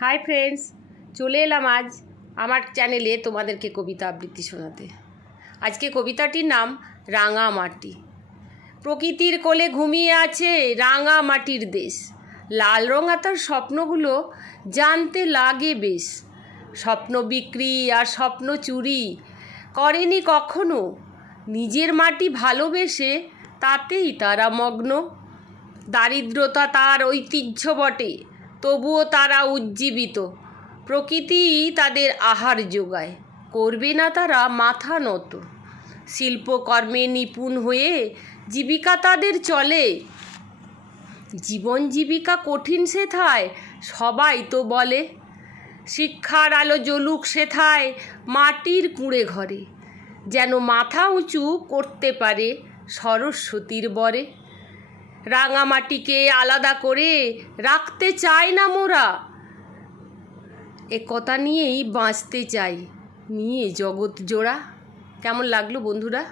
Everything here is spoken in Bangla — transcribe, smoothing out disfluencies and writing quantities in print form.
হাই ফ্রেন্ডস, চলে এলাম আজ আমার চ্যানেলে তোমাদেরকে কবিতা আবৃত্তি শোনাতে। আজকে কবিতাটির নাম রাঙামাটি। প্রকৃতির কোলে ঘুমিয়ে আছে রাঙামাটির দেশ। লাল রঙা তার স্বপ্নগুলো জানতে লাগে বেশ। স্বপ্ন বিক্রি আর স্বপ্ন চুরি করেনি কখনো। নিজের মাটি ভালোবেসে তাতেই তারা মগ্ন। দারিদ্রতা তার ঐতিহ্য বটে, তবুও তারা উজ্জীবিত। প্রকৃতি তাদের আহার যোগায়, করবে না তারা মাথা নত। শিল্পকর্মে নিপুণ হয়ে জীবিকা তাদের চলে। জীবন জীবিকা কঠিন সেথায় সবাই তো বলে। শিক্ষার আলো জ্বলুক সেথায় মাটির কুঁড়ে ঘরে, যেন মাথা উঁচু করতে পারে সরস্বতীর বরে। রাঙামাটিকে আলাদা করে রাখতে চাই না মোরা, এ কথা নিয়েই বাঁচতে চাই নিয়ে জগৎ জোড়া। কেমন লাগলো বন্ধুরা?